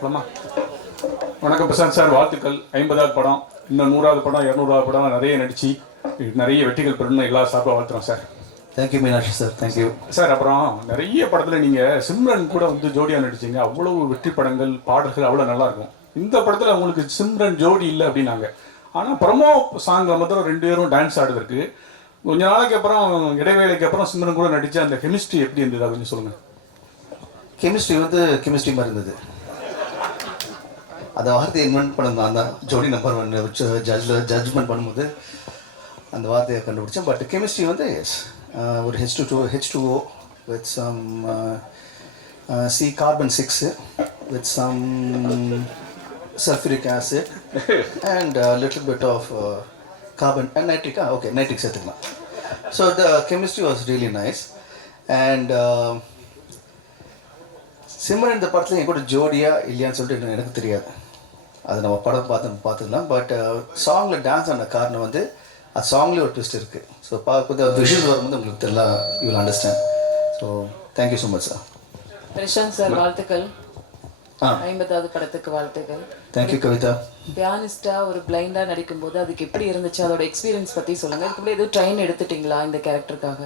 போலாமா? வணக்கம் பிரசாந்த் சார், வாழ்த்துக்கள். 50வது படம், இன்னும் 100வது படம், 200வது படம் நிறைய நடிச்சு நிறைய வெற்றிகள் பெறணும் எல்லா சார்பாக வாழ்த்துறோம் sir. Thank you Meenakshi sir, thank you sir. அப்புறம் நிறைய படத்தில் நீங்கள் சிம்ரன் கூட வந்து ஜோடியாக நடிச்சிங்க. அவ்வளவு வெற்றி படங்கள், பாடல்கள் அவ்வளோ நல்லாயிருக்கும். இந்த படத்தில் உங்களுக்கு சிம்ரன் ஜோடி இல்லை அப்படின்னாங்க. ஆனால் ப்ரமோ சாங்கில் மாத்திரம் 2 பேரும் டான்ஸ் ஆடுறதுக்கு கொஞ்ச நாளைக்கு அப்புறம், இடைவேளைக்கு அப்புறம் சிம்ரன் கூட நடித்த அந்த கெமிஸ்ட்ரி எப்படி இருந்தது கொஞ்சம் சொல்லுங்கள். கெமிஸ்ட்ரி வந்து கெமிஸ்ட்ரி மாதிரி இருந்தது. அந்த வார்த்தையை இன்வென்ட் பண்ண அந்த ஜோடி நம்பர் 1 ஜட்ஜ்மெண்ட் பண்ணும்போது அந்த வார்த்தையை கண்டுபிடிச்சேன். பட் கெமிஸ்ட்ரி வந்து எஸ், ஒரு H2O with some C carbon 6 with some sulfuric acid and a little bit of carbon and nitric. Okay, nitric சேர்த்துக்கலாம். So the chemistry was really nice and Simran இந்த படத்தில் என் கூட ஜோடியா இல்லையான்னு சொல்லிட்டு எனக்கு தெரியாது. அது நம்ம படம் பார்த்துக்கலாம். பட் சாங்கில் டான்ஸ் ஆன காரணம் வந்து அது சாங்லேயே ஒரு ட்விஸ்ட் இருக்குது. ஸோ பார்க்கும்போது விஷுவல் வரும்போது உங்களுக்கு தெரியலாம், you will understand. So thank you so much sir. Prashanth sir, வாழ்த்துக்கள். 50வது படத்துக்கு வாழ்த்துக்கள். தேங்க்யூ கவிதா. பியானிஸ்டா ஒரு பிளைண்டா நடிக்கும்போது அதுக்கு எப்படி இருந்துச்சு, அதோட எக்ஸ்பீரியன்ஸ் பற்றி சொல்லுங்கள். இதுக்கு எதுவும் ட்ரெயின் எடுத்துட்டிங்களா இந்த கேரக்டருக்காக?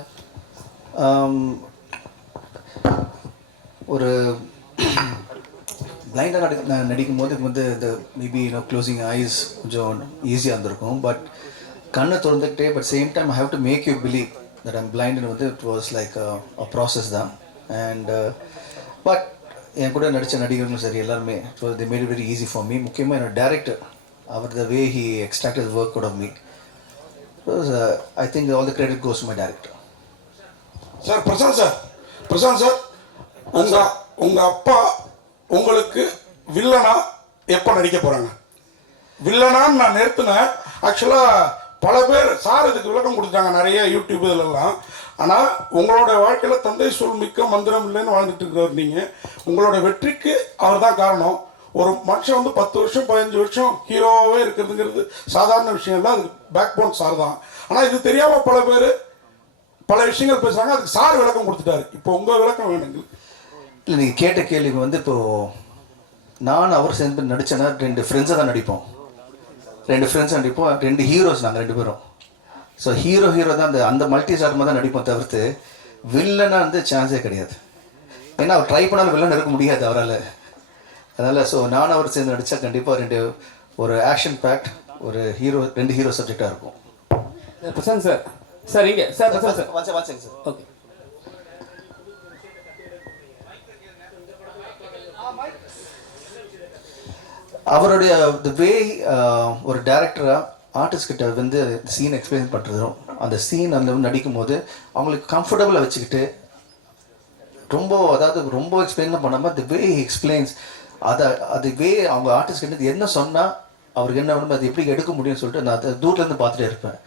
ஒரு பிளைண்டாக நடிக்கும் போது வந்து இந்த மேபி க்ளோசிங் ஐஸ் கொஞ்சம் ஈஸியாக இருந்திருக்கும். பட் கண்ணை திறந்துக்கிட்டே but same time I have to make you believe that I'm பிளைண்டுன்னு வந்து it was like a process தான். அண்ட் பட் என் கூட நடித்த நடிகர்களும் சரி எல்லாருமே they made it very easy for me. முக்கியமாக என்னோட டேரக்டர், அவர் the way he extracted work out of me. I think all the credit goes to my director. Sir Prashanth sir, உங்க அப்பா உங்களுக்கு வில்லனா எப்போ நடிக்க போறாங்க? வில்லனான்னு நான் நிறுத்தினேன். ஆக்சுவலாக பல பேர் சார் இதுக்கு விளக்கம் கொடுத்தாங்க நிறைய யூடியூப் இதிலெல்லாம். ஆனால் உங்களோட வாழ்க்கையில் தந்தை சொல் மிக்க மந்திரம் இல்லைன்னு வாழ்ந்துட்டு இருக்கிறவர் நீங்கள். உங்களோட வெற்றிக்கு அவர் தான் காரணம். ஒரு மனுஷன் வந்து 10 வருஷம் 15 வருஷம் ஹீரோவாகவே இருக்கிறதுங்கிறது சாதாரண விஷயம் தான். அதுக்கு பேக் போன் சார் தான். ஆனால் இது தெரியாமல் பல பேர் பல விஷயங்கள் பேசுகிறாங்க. அதுக்கு சார் விளக்கம் கொடுத்துட்டாரு. இப்போ உங்கள் விளக்கம் வேணுங்க. இல்லை, நீங்கள் கேட்ட கேள்விக்கு வந்து இப்போது நான் அவர் சேர்ந்து நடித்தேன்னா 2 ஃப்ரெண்ட்ஸை தான் நடிப்போம். 2 ஃப்ரெண்ட்ஸ் நடிப்போம், 2 ஹீரோஸ் நாங்கள் 2 பேரும். ஸோ ஹீரோ தான் அந்த மல்டி ஸ்டார்மாக தான் நடிப்போம் தவிர்த்து வில்லனாக வந்து சான்ஸே கிடையாது. ஏன்னா அவர் ட்ரை பண்ணாலும் வில்லன் இருக்க முடியாது அவரால். அதனால் ஸோ நான் அவர் சேர்ந்து நடித்தா கண்டிப்பாக ஒரு ஆக்ஷன் பேக்ட் ஒரு 2 ஹீரோ சப்ஜெக்டாக இருக்கும். பிரசாந்த் சார், சார் இங்கே சார் பிரசாந்த் சார் வாட்சிங் சார். ஓகே. அவருடைய த வே ஒரு டேரக்டராக ஆர்டிஸ்ட் கிட்ட வந்து சீன் எக்ஸ்பிளைன் பண்ணுறதும் அந்த சீன் அந்த நடிக்கும் போது அவங்களுக்கு கம்ஃபர்டபுளாக வச்சுக்கிட்டு ரொம்ப எக்ஸ்பிளைன் பண்ணாமல் த வே எக்ஸ்பிளைன்ஸ் அது வே அவங்க ஆர்டிஸ்ட் கிட்ட என்ன சொன்னால் அவருக்கு என்ன வேணும் அது எப்படி எடுக்க முடியும்னு சொல்லிட்டு நான் அதை தூரத்துலேருந்து பார்த்துட்டே இருப்பேன்.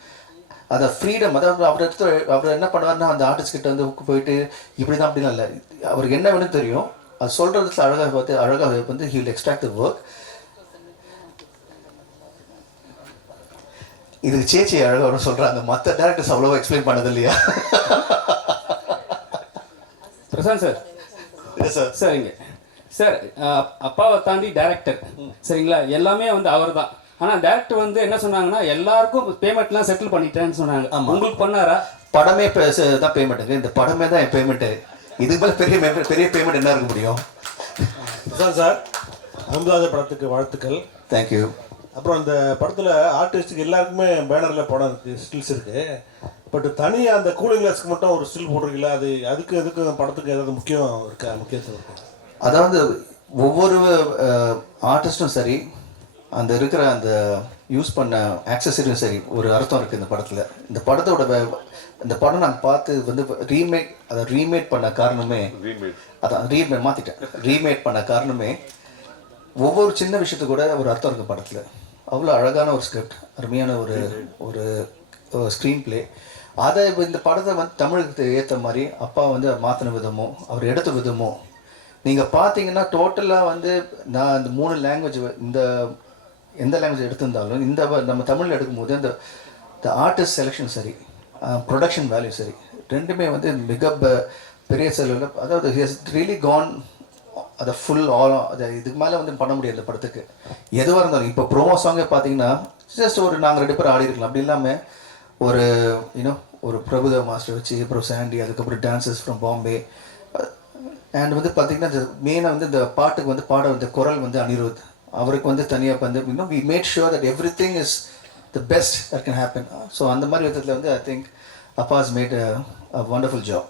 அதை ஃப்ரீடம், அதாவது அவர் என்ன பண்ணுவார்னா அந்த ஆர்டிஸ்ட் கிட்ட வந்து போயிட்டு இப்படி தான் அப்படிலாம் இல்லை, அவருக்கு என்ன வேணும்னு தெரியும். அது சொல்கிறதுல அழகாக வந்து he will extract the work. இதுக்கு சேச்சி அழகாக சொல்கிறாங்க, மற்ற டேரக்டர்ஸ் அவ்வளோவா எக்ஸ்பிளைன் பண்ணது இல்லையா? பிரசாந்த் சார், சார் சரிங்க சார். அப்பாவை தாண்டி டேரக்டர் சரிங்களா, எல்லாமே வந்து அவர் தான். ஆனால் டேரக்டர் வந்து என்ன சொன்னாங்கன்னா எல்லாருக்கும் பேமெண்ட்லாம் செட்டில் பண்ணிட்டேன்னு சொன்னாங்க. உங்களுக்கு பண்ணாரா? படமே தான் பேமெண்ட்டுங்க, இந்த படமே தான் என் பேமெண்ட்டு. இதுக்கு மேலே பெரிய பேமெண்ட் என்ன இருக்க முடியும்? பிரசாந்த் சார், 50வது படத்துக்கு வாழ்த்துக்கள். தேங்க்யூ. அப்புறம் அந்த படத்தில் ஆர்டிஸ்ட்டுக்கு எல்லாருக்குமே பேனரில் படம் இருக்குது, ஸ்டில்ஸ் இருக்குது. பட் தனியாக அந்த கூலிங் கிளாஸ்க்கு மட்டும் ஒரு ஸ்டில் போட்டிருக்கீங்களா? அதுக்கு படத்துக்கு ஏதாவது முக்கியத்துவம் இருக்கா? அதாவது ஒவ்வொரு ஆர்டிஸ்ட்டும் சரி, அந்த இருக்கிற அந்த யூஸ் பண்ண ஆக்சசரியும் சரி, ஒரு அர்த்தம் இருக்குது இந்த படத்தில். இந்த படம் நான் பார்த்து வந்து ரீமேக் பண்ண காரணமே ரீமேக் பண்ண காரணமே ஒவ்வொரு சின்ன விஷயத்துக்கு கூட ஒரு அர்த்தம் இருக்குது படத்தில். அவ்வளோ அழகான ஒரு ஸ்கிரிப்ட், அருமையான ஒரு ஸ்க்ரீன் பிளே. அதை இந்த படத்தை வந்து தமிழுக்கு ஏற்ற மாதிரி அப்பா வந்து மாற்றின விதமோ அவர் எடுத்த விதமோ நீங்கள் பார்த்தீங்கன்னா டோட்டலாக வந்து நான் இந்த 3 லாங்குவேஜ் எந்த லாங்குவேஜ் எடுத்திருந்தாலும் நம்ம தமிழில் எடுக்கும்போது இந்த ஆர்டிஸ்ட் செலெக்ஷன் சரி, ப்ரொடக்ஷன் வேல்யூ சரி, ரெண்டுமே வந்து மிக பெரிய செலவில், அதாவது ஹி ஹஸ் ரியலி கான் அதை ஃபுல் அதை இதுக்கு மேலே வந்து பண்ண முடியாது இந்த படத்துக்கு. எதுவாக இருந்தாலும் இப்போ ப்ரோமோ சாங்கே பார்த்தீங்கன்னா ஜஸ்ட் ஒரு நாங்கள் 2 பேர் ஆடி இருக்கலாம். அப்படி இல்லாமல் ஒரு ஒரு பிரபுதேவ மாஸ்டர் வச்சு, அப்புறம் சாண்டி, அதுக்கப்புறம் டான்சர்ஸ் ஃப்ரம் பாம்பே. அண்ட் வந்து பார்த்தீங்கன்னா மெயினாக வந்து இந்த பாட்டுக்கு வந்து பாட வந்து குரல் வந்து அனிருத், அவருக்கு வந்து தனியாக வந்து we made sure that everything is the best that can happen. So அந்த மாதிரி விதத்தில் வந்து ஐ திங்க் அப்பா has made a wonderful job.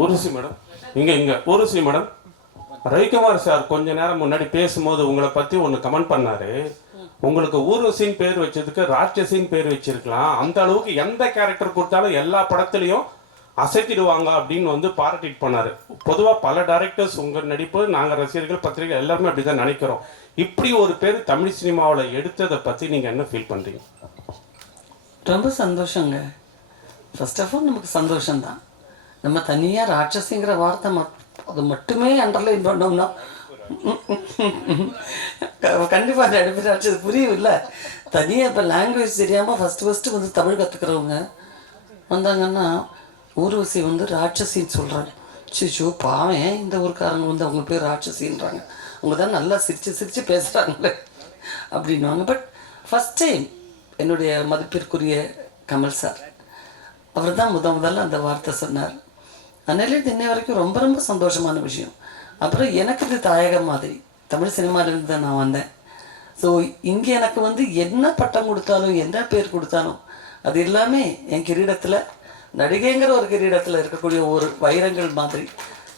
Urvashi madam, இங்கே ஊர்வசி மேடம், ரவிக்குமார் சார் கொஞ்ச நேரம் முன்னாடி பேசும்போது உங்களை பற்றி ஒன்று கமெண்ட் பண்ணாரு. உங்களுக்கு ஊர்வசின் பேர் வச்சதுக்கு ராட்சசின் பேர் வச்சிருக்கலாம், அந்த அளவுக்கு எந்த கேரக்டர் கொடுத்தாலும் எல்லா படத்துலையும் அசைத்திடுவாங்க அப்படின்னு வந்து பாராட்டிட்டு பண்ணாரு. பொதுவாக பல டைரக்டர்ஸ் உங்கள் நடிப்பு, நாங்கள் ரசிகர்கள், பத்திரிகை எல்லாருமே அப்படி தான் நினைக்கிறோம். இப்படி ஒரு பேர் தமிழ் சினிமாவில் எடுத்ததை பற்றி நீங்கள் என்ன ஃபீல் பண்ணுறீங்க? ரொம்ப சந்தோஷங்க. ஃபர்ஸ்ட் ஆஃப் ஆல் நமக்கு சந்தோஷம்தான். நம்ம தனியாக ராட்சசிங்கிற வார்த்தை அது மட்டுமே அண்டர்லைன் பண்ணோம்னா கண்டிப்பாக நடிப்பு ராட்சசி புரியும் இல்லை. தனியாக இப்போ லாங்குவேஜ் தெரியாமல் ஃபஸ்ட்டு வந்து தமிழ் கற்றுக்கிறவங்க வந்தாங்கன்னா ஊர்வசி வந்து ராட்சசின்னு சொல்கிறாங்க. சிச்சோ பாவன் இந்த ஊருக்காரங்க வந்து அவங்க பேர் ராட்சசின்றாங்க, அவங்க தான் நல்லா சிரித்து பேசுகிறாங்களே அப்படின்வாங்க. பட் ஃபஸ்ட் டைம் என்னுடைய மதிப்பிற்குரிய கமல் சார் அவர் தான் முதல்ல அந்த வார்த்தை சொன்னார். அதனால இன்னை வரைக்கும் ரொம்ப ரொம்ப சந்தோஷமான விஷயம். அப்புறம் எனக்கு இது தாயகம் மாதிரி தமிழ் சினிமாவிலேருந்து தான் நான் வந்தேன். ஸோ இங்கே எனக்கு வந்து என்ன பட்டம் கொடுத்தாலும் என்ன பேர் கொடுத்தாலும் அது எல்லாமே என் கிரீடத்தில், நடிகைங்கிற ஒரு கிரீடத்தில் இருக்கக்கூடிய ஒரு வைரங்கள் மாதிரி,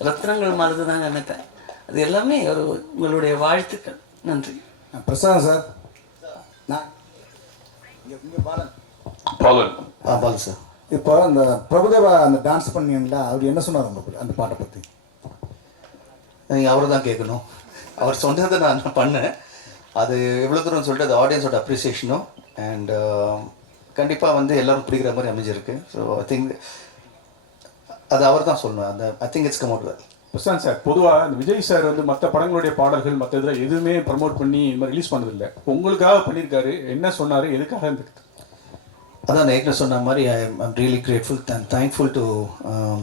ரத்னங்கள் மாதிரி தான் நினைப்பேன். அது எல்லாமே ஒரு உங்களுடைய வாழ்த்துக்கள். நன்றி. பிரசாத் சார், நான் பாலன் சார், இப்போ அந்த பிரபுதேவா அந்த டான்ஸ் பண்ணீங்களா, அவர் என்ன சொன்னார் உங்களுக்கு அந்த பாட்டை பற்றி? நீங்கள் அவரை தான் கேட்கணும். அவர் சொன்னதை நான் பண்ணேன். அது எவ்வளோ தூரம் சொல்லிட்டு அது ஆடியன்ஸோட அப்ரிசியேஷனும் அண்ட் கண்டிப்பாக வந்து எல்லோரும் பிடிக்கிற மாதிரி அமைஞ்சிருக்கு. ஸோ ஐ திங்க் அது அவர் தான் சொல்லணும். அந்த I think it's come out well. Prashanth sir, பொதுவாக இந்த விஜய் சார் வந்து மற்ற படங்களுடைய பாடல்கள் மற்ற இதில் எதுவுமே ப்ரமோட் பண்ணி இந்த மாதிரி ரிலீஸ் பண்ணதில்லை. உங்களுக்காக பண்ணியிருக்காரு. என்ன சொன்னார், எதுக்காக இருந்தது? அதான் நான் ஏற்கனவே சொன்ன மாதிரி I'm really grateful and thankful to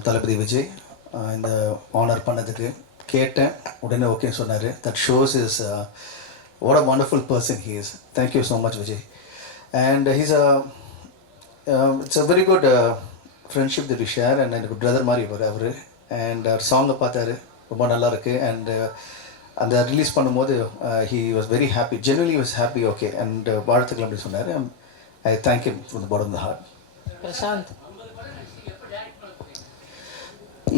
Thalapathy Vijay இந்த ஆனர் பண்ணதுக்கு. கேட்டேன், உடனே ஓகேன்னு சொன்னார். That shows is what a wonderful person he is. Thank you so much Vijay. And he's it's a very good friendship that we share. And எனக்கு பிரதர் மாதிரி அவர். And அவர் சாங்கை பார்த்தாரு, ரொம்ப நல்லா இருக்கு. அண்ட் அந்த ரிலீஸ் பண்ணும்போது he was very happy, genuinely was happy. Okay and வாழ்த்துக்கள் அப்படி சொன்னார். I thank him from the bottom of the heart. Prashanth,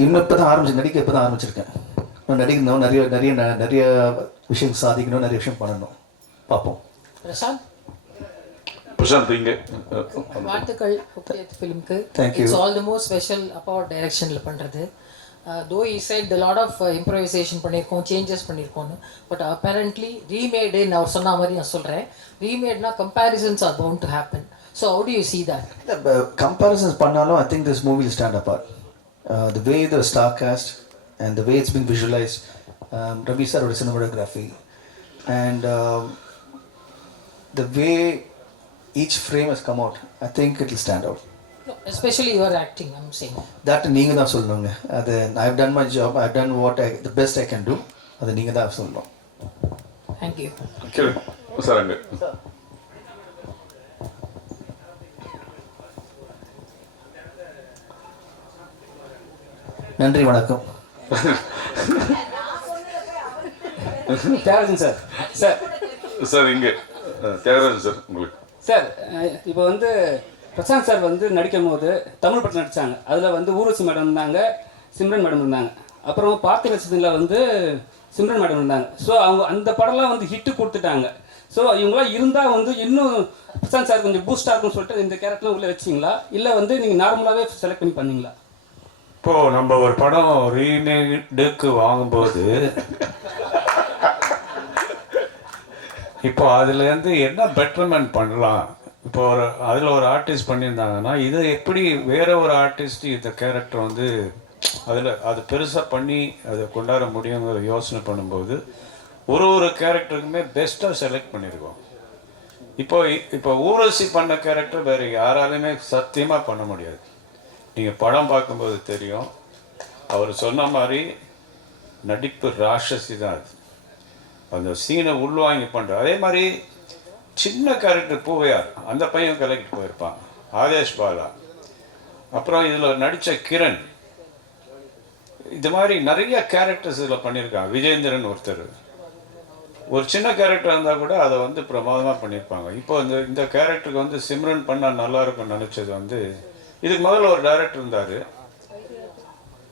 இன்னும் இப்போ தான் நடிக்க இப்போ தான் ஆரம்பிச்சிருக்கேன். இன்னும் நடிக்கணும், நிறைய நிறைய நிறைய விஷயம் சாதிக்கணும், நிறைய விஷயம் பண்ணணும். பார்ப்போம். பிரசாந்த், இங்கே வாழ்த்துக்கள் உப்ரியத் ஃபிலிம்க்கு. Thank you. It's all the more special அப்பாவோட டைரக்ஷனில் பண்ணுறது. Though I said lot of improvisation பண்ணியிருக்கோம், சேஞ்சஸ் பண்ணியிருக்கோன்னு. பட் அப்பேரண்ட்லி ரீமேடுன்னு அவர் சொன்ன மாதிரி நான் சொல்கிறேன். ரீமேட்னா comparisons are bound to happen. So how do you see that? கம்பேரிசன்ஸ் பண்ணாலும் I think this movie will stand apart. The way the star cast and the way it's been visualized, Ravi sir with cinematography and the way each frame has come out, I think it will stand out. No, especially your acting, I'm saying. That நீங்கள் தான் சொல்லணுங்க. அது I've done my job, I've done the best I can do. அது நீங்கள் தான் சொல்லணும். Thank you. Sir அங்கே நன்றி, வணக்கம். தியாகராஜன் சார். சார் சார் இங்கே தியாகராஜன் சார், உங்களுக்கு சார் இப்போ வந்து பிரசாந்த் சார் வந்து நடிக்கும் போது தமிழ் படத்தில் நடித்தாங்க. அதில் வந்து ஊர்வசி மேடம் இருந்தாங்க, சிம்ரன் மேடம் இருந்தாங்க. அப்புறம் பார்த்து ரசிகத்தில் வந்து சிம்ரன் மேடம் இருந்தாங்க. ஸோ அவங்க அந்த படம்லாம் வந்து ஹிட்டு கொடுத்துட்டாங்க. ஸோ இவங்களாம் இருந்தால் வந்து இன்னும் பிரசாந்த் சார் கொஞ்சம் பூஸ்டாக இருக்குன்னு சொல்லிட்டு இந்த கேரக்டர்லாம் உள்ளே வச்சிங்களா, இல்லை வந்து நீங்கள் நார்மலாகவே செலக்ட் பண்ணி பண்ணீங்களா? இப்போது நம்ம ஒரு படம் ரீமேடுக்கு வாங்கும்போது இப்போ அதுலேருந்து என்ன பெட்டர்மெண்ட் பண்ணலாம், இப்போ ஒரு அதில் ஒரு ஆர்டிஸ்ட் பண்ணியிருந்தாங்கன்னா இதை எப்படி வேற ஒரு ஆர்டிஸ்ட் இந்த கேரக்டர் வந்து அதில் அது பெருசாக பண்ணி அதை கொண்டாட முடியுங்கிற யோசனை பண்ணும்போது ஒரு கேரக்டருக்குமே பெஸ்ட்டாக செலக்ட் பண்ணியிருக்கோம். இப்போ ஊர்வசி பண்ண கேரக்டர் வேறு யாராலுமே சத்தியமாக பண்ண முடியாது. நீங்கள் படம் பார்க்கும்போது தெரியும். அவர் சொன்ன மாதிரி நடிப்பு ராட்சசி தான் அது. அந்த சீனை உள்வாங்கி பண்ணுற. அதே மாதிரி சின்ன கேரக்டர் பூவையார், அந்த பையன் கலெக்ட் போயிருப்பான், ஆதேஷ் பாலா. அப்புறம் இதில் நடித்த கிரண், இது மாதிரி நிறைய கேரக்டர்ஸ் இதில் பண்ணியிருக்காங்க. விஜேந்திரன் ஒருத்தர், ஒரு சின்ன கேரக்டர் இருந்தால் கூட அதை வந்து பிரமாதமாக பண்ணியிருப்பாங்க. இப்போ இந்த கேரக்டருக்கு வந்து சிம்ரன் பண்ணால் நல்லா இருக்கும்னு நினச்சது வந்து, இதுக்கு முதல்ல ஒரு டைரக்டர் இருந்தார்.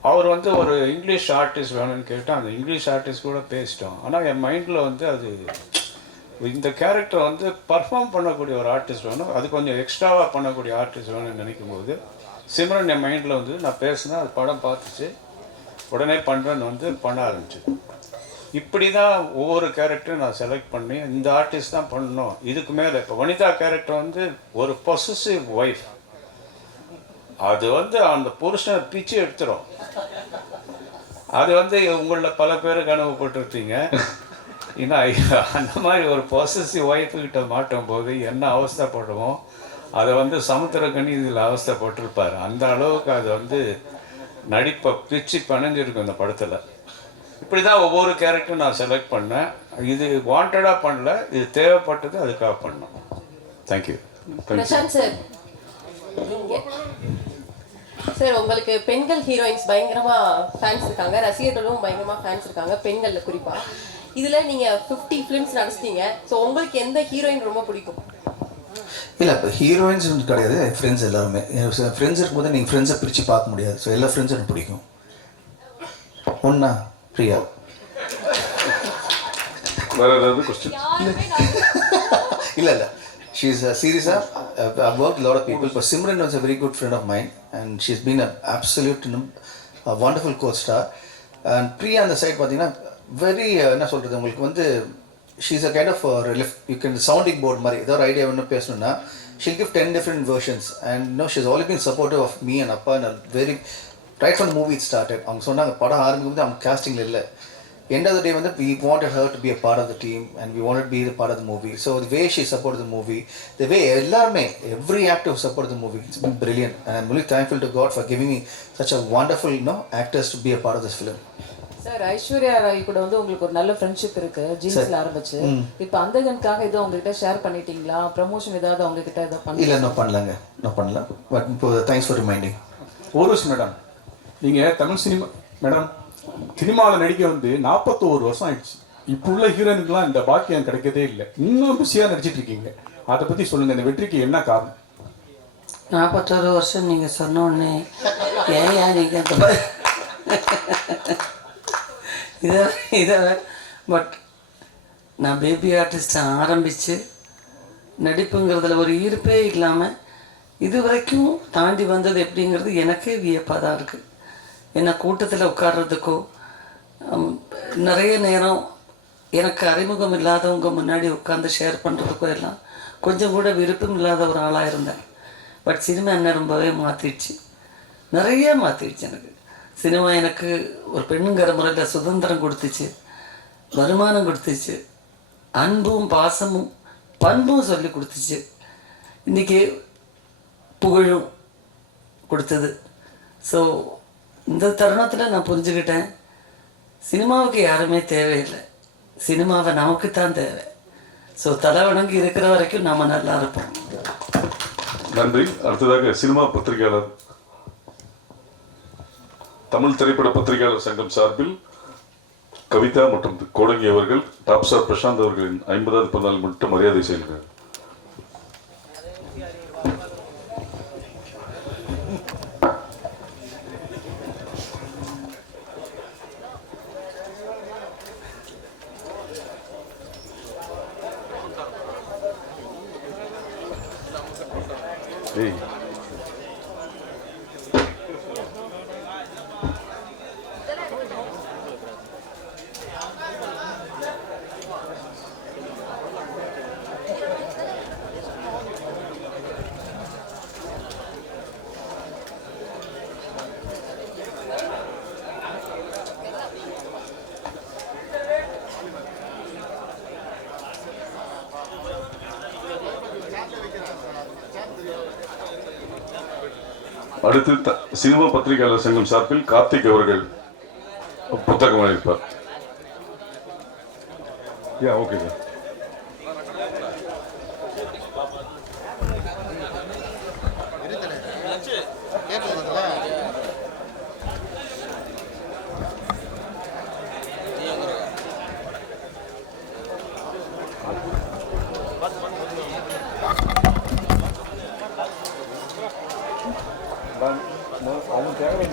அவர் வந்து ஒரு இங்கிலீஷ் ஆர்டிஸ்ட் வேணும்னு கேட்டால் அந்த இங்கிலீஷ் ஆர்டிஸ்ட் கூட பேசிட்டோம். ஆனால் என் மைண்டில் வந்து அது இந்த கேரக்டர் வந்து பர்ஃபார்ம் பண்ணக்கூடிய ஒரு ஆர்டிஸ்ட் வேணும், அது கொஞ்சம் எக்ஸ்ட்ராவாக பண்ணக்கூடிய ஆர்டிஸ்ட் வேணும்னு நினைக்கும் போது சிம்ரன் என் மைண்டில் வந்து நான் பேசினேன். அது படம் பார்த்துச்சு, உடனே பண்ணுறேன்னு வந்து பண்ண ஆரம்பிச்சு. இப்படி தான் ஒவ்வொரு கேரக்டரும் நான் செலக்ட் பண்ணி இந்த ஆர்டிஸ்ட் தான் பண்ணணும். இதுக்கு மேலே இப்போ வனிதா கேரக்டர் வந்து ஒரு பொசசிவ் ஒய்ஃப், அது வந்து அந்த புருஷனை பிச்சு எடுத்துரும். அது வந்து உங்களில் பல பேருக்கு அனுபவப்பட்டிருப்பீங்க. ஏன்னா அந்த மாதிரி ஒரு பொசசிவ் ஒய்ஃபுக்கிட்ட மாட்டும் போது என்ன அவஸ்தைப்படுவோம், அதை வந்து சமுத்திரக்கனி இதில் அவஸ்தைப்பட்டிருப்பார். அந்த அளவுக்கு அது வந்து நடிப்பை பிச்சு பிணைஞ்சிருக்கும் இந்த படத்தில். இப்படி தான் ஒவ்வொரு கேரக்டரும் நான் செலக்ட் பண்ணேன். இது வாண்டடாக பண்ணல, இது தேவைப்பட்டது, அதுக்காக பண்ணோம். தேங்க்யூ. பிரசாந்த் சார், சார் உங்களுக்கு பெண்கள் ஹீரோயின்ஸ் பயங்கரமா ஃபேன்ஸ் இருக்காங்க, ரசிகர்களும் பயங்கரமா ஃபேன்ஸ் இருக்காங்க, பெண்கள்ல குறிப்பா. இதுல நீங்க 50 ஃபிலிம்ஸ் நடிச்சிட்டீங்க. ஸோ உங்களுக்கு எந்த ஹீரோயின் ரொம்ப பிடிக்கும்? இல்லை, இப்போ ஹீரோயின்ஸ் கிடையாது, ஃப்ரெண்ட்ஸ் எல்லாருமே. ஃப்ரெண்ட்ஸ் இருக்கும்போது நீங்கள் ஃப்ரெண்ட்ஸை பிரித்து பார்க்க முடியாது. ஸோ எல்லா ஃப்ரெண்ட்ஸும் எனக்கு பிடிக்கும். ஒன்றா பிரியா. வேற ஏதாவது கொஸ்டின்? இல்லை இல்லை, she's seriously, I've worked with a lot of people, but Simran was a very good friend of mine and she's been an absolute a wonderful co-star. And Priya on the side பார்த்தீங்கன்னா very என்ன சொல்கிறது உங்களுக்கு வந்து, she's a kind of you can sounding board மாதிரி ஏதாவது idea ஒன்று பேசணும்னா she'll give 10 different versions and she's always been supportive of me and Appa and very right from the movie it started. அவங்க சொன்னாங்க படம் ஆரம்பிக்கும் போது அவங்க castingல இல்லை, end of the day வந்து we wanted her to be a part of the team and we wanted to be a part of the movie. So the way she supported the movie, the way எல்லாருமே every actor who supported the movie, it's been brilliant and I'm really thankful to God for giving me such a wonderful actors to be a part of this film. Sir, Aishwarya Rai கூட வந்து உங்களுக்கு ஒரு நல்ல friendship இருக்கு, ஜீன்ஸ்ல ஆரம்பிச்சு. இப்போ அந்தகனுக்காக ஏதோ உங்ககிட்ட ஷேர் பண்ணிட்டீங்களா? ப்ரமோஷன் ஏதாவது அவங்க கிட்ட ஏதாவது பண்ணி? இல்லை, நான் பண்ணலங்க, நான் பண்ணல. பட் இப்போ thanks for reminding. Urvashi madam, நீங்கள் தமிழ் சினிமாவில் நடிக்க வந்து 41 வருஷம் ஆயிடுச்சு. இப்போ உள்ள ஹீரோயினுக்குலாம் இந்த பாக்கியம் கிடைக்கதே இல்லை. இன்னும் பிஸியாக நடிச்சிட்டு இருக்கீங்க, அதை பற்றி சொல்லுங்கள். இந்த வெற்றிக்கு என்ன காரணம்? 41 வருஷம் நீங்கள் சொன்ன உடனே ஏன் நீங்கள் அந்த மாதிரி இதை பட் நான் பேபி ஆர்டிஸ்ட்டை ஆரம்பித்து நடிப்புங்கிறதுல ஒரு ஈர்ப்பே இல்லாமல் இது வரைக்கும் தாண்டி வந்தது எப்படிங்கிறது எனக்கே வியப்பாக தான் இருக்குது. என்னை கூட்டத்தில் உட்கார்றதுக்கோ நிறைய நேரம் எனக்கு அறிமுகம் இல்லாதவங்க முன்னாடி உட்காந்து ஷேர் பண்ணுறதுக்கோ எல்லாம் கொஞ்சம் கூட விருப்பம் இல்லாத ஒரு ஆளாக இருந்தேன். பட் சினிமா என்ன ரொம்பவே மாற்றிடுச்சு, நிறைய மாற்றிடுச்சு. எனக்கு சினிமா எனக்கு ஒரு பெண்ணுங்கிற முறையில் சுதந்திரம் கொடுத்துச்சு, வருமானம் கொடுத்துச்சு, அன்பும் பாசமும் பண்பும் சொல்லி கொடுத்துச்சு, இன்றைக்கி புகழும் கொடுத்தது. ஸோ இந்த தருணத்தில் நான் புரிஞ்சுக்கிட்டேன், சினிமாவுக்கு யாருமே தேவையில்லை, சினிமாவை நமக்கு தான் தேவை. ஸோ தலை வணங்கி இருக்கிற வரைக்கும் நாம் நல்லா இருப்போம். நன்றி. அடுத்ததாக சினிமா பத்திரிகையாளர், தமிழ் திரைப்பட பத்திரிகையாளர் சங்கம் சார்பில் கவிதா மற்றும் கோடங்கி அவர்கள் டாப் ஸ்டார் பிரசாந்த் அவர்களின் 50வது பிறந்தநாள் முன்னிட்டு மரியாதை செய்கிறார். அடுத்து சினிமா பத்திரிகையாளர் சங்கம் சார்பில் கார்த்திக் அவர்கள் புத்தகம் எழுதியிருப்பார். Yeah okay sir. அவங்க தேவை